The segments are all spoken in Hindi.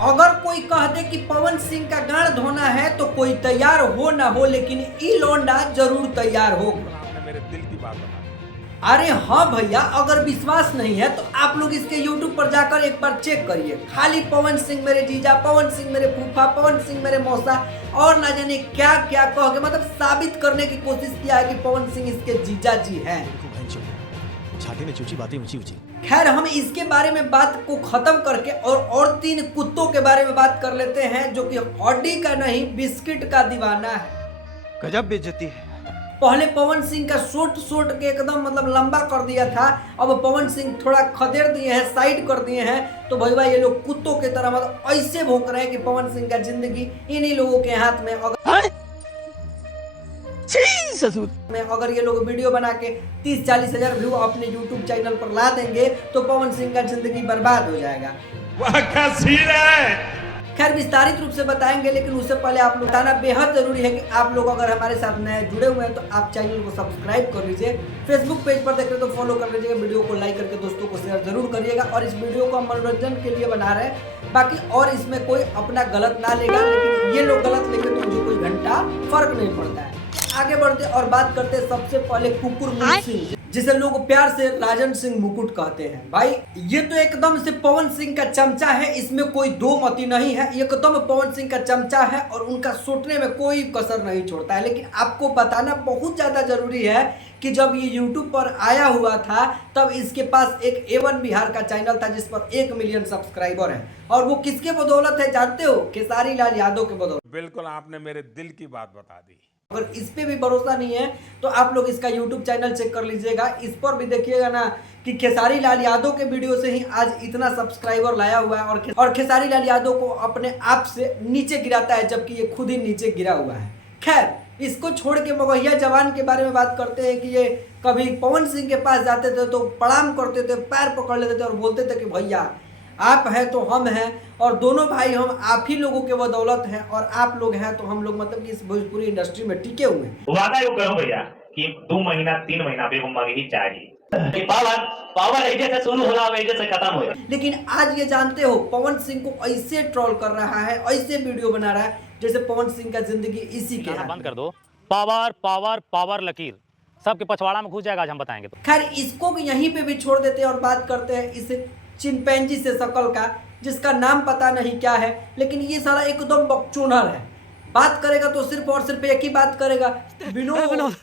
अगर कोई कह दे कि पवन सिंह का गाड़ धोना है तो कोई तैयार हो ना हो, लेकिन ई लौंडा जरूर तैयार हो। आपने मेरे दिल की बात बता दी। अरे हाँ भैया, अगर विश्वास नहीं है तो आप लोग इसके YouTube पर जाकर एक बार चेक करिए। खाली पवन सिंह मेरे जीजा, पवन सिंह मेरे फूफा, पवन सिंह मेरे मौसा और ना जाने क्या क्या कह के मतलब साबित करने की कोशिश किया है कि पवन सिंह इसके जीजा जी हैं। छाती में चूची बातें ऊंची ऊंची। खैर, हम इसके बारे में बात को खत्म करके और 3 कुत्तों के बारे में बात कर लेते हैं जो कि हड्डी का नहीं बिस्किट का दीवाना है। गजब बेइज्जती है। पहले पवन सिंह का शॉर्ट के एकदम मतलब लंबा कर दिया था, अब पवन सिंह थोड़ा खदेड़ दिए हैं, साइड कर दिए हैं। तो भैया ये लोग कुत्तों की तरह मतलब ऐसे भौंक रहे हैं कि पवन सिंह का जिंदगी इन्हीं लोगों के हाथ में। अगर ये लोग वीडियो बना के 30-40 हजार व्यू अपने YouTube चैनल पर ला देंगे तो पवन सिंह का जिंदगी बर्बाद हो जाएगा। खैर, विस्तारित रूप से बताएंगे, लेकिन उससे पहले आप लोग बताना बेहद जरूरी है कि आप लोग अगर हमारे साथ नए जुड़े हुए हैं तो आप चैनल को सब्सक्राइब कर लीजिए। फेसबुक पेज पर देख रहे तो फॉलो कर लीजिएगा, वीडियो को लाइक करके दोस्तों को शेयर जरूर करिएगा। और इस वीडियो को हम मनोरंजन के लिए बना रहे हैं, बाकी और इसमें कोई अपना गलत ना लेगा, लेकिन ये लोग गलत लेंगे तो मुझे कोई घंटा फर्क नहीं पड़ता है। आगे बढ़ते और बात करते हैं सबसे पहले कुकुर सिंह, जिसे लोग प्यार से राजन सिंह मुकुट कहते हैं। भाई ये तो एकदम से पवन सिंह का चमचा है, इसमें कोई दो मती नहीं है। एकदम पवन सिंह का चमचा है और उनका सोटने में कोई कसर नहीं छोड़ता है। लेकिन आपको बताना बहुत ज्यादा जरूरी है कि जब ये YouTube पर आया हुआ था तब इसके पास एक A1 बिहार का चैनल था जिस पर 1 मिलियन सब्सक्राइबर है। और वो किसके बदौलत है जानते हो? खेसारी लाल यादव के बदौलत। बिल्कुल, आपने मेरे दिल की बात बता दी। अगर इस पे भी भरोसा नहीं है तो आप लोग इसका YouTube चैनल चेक कर लीजिएगा। इस पर भी देखिएगा ना कि खेसारी लाल यादव के वीडियो से ही आज इतना सब्सक्राइबर लाया हुआ है और खेसारी लाल यादव को अपने आप से नीचे गिराता है, जबकि ये खुद ही नीचे गिरा हुआ है। खैर, इसको छोड़ के मगहिया जवान के बारे में बात करते हैं कि ये कभी पवन सिंह के पास जाते थे तो प्रणाम करते थे, पैर पकड़ लेते थे और बोलते थे कि भैया आप हैं तो हम हैं और दोनों भाई हम आप ही लोगों के बदौलत हैं और आप लोग हैं तो हम लोग, मतलब कि इस भोजपुरी इंडस्ट्री में टिके हुए हैं। वादा यो करो भैया कि 2 महीना 3 महीना पे हम मांगे ही चाहिए। पावर ऐसे से शुरू होला वैसे से खत्म हो। लेकिन आज ये जानते हो पवन सिंह को ऐसे ट्रोल कर रहा है, ऐसे वीडियो बना रहा है जैसे पवन सिंह का जिंदगी इसी के हाथ। बंद कर दो। पावर पावर पावर लकीर सबके पछवाड़ा में घुस जाएगा, आज हम बताएंगे तो। खैर, इसको भी यहीं पे भी छोड़ देते हैं और बात करते हैं इस चिंपैंजी से शकल का, जिसका नाम पता नहीं क्या है, लेकिन ये सारा एकदम बकचोनर है। बात करेगा तो सिर्फ और सिर्फ एक ही बात करेगा, विनोद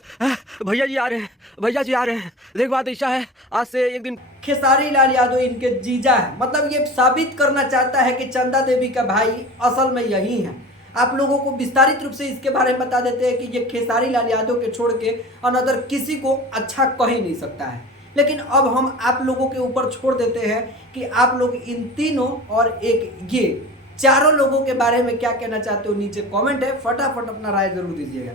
भैया जी आ रहे हैं, भैया जी आ रहे हैं। देख बात ऐसा है, आज से एक दिन खेसारी लाल यादव इनके जीजा है। मतलब ये साबित करना चाहता है कि चंदा देवी का भाई असल में यही है। आप लोगों को विस्तारित रूप से इसके बारे में बता देते हैं कि ये खेसारी लाल यादव के छोड़ के अनदर किसी को अच्छा कह ही नहीं सकता है। लेकिन अब हम आप लोगों के ऊपर छोड़ देते हैं कि आप लोग इन तीनों और एक ये चारों लोगों के बारे में क्या कहना चाहते हो। नीचे कमेंट है, फटाफट अपना राय जरूर दीजिएगा।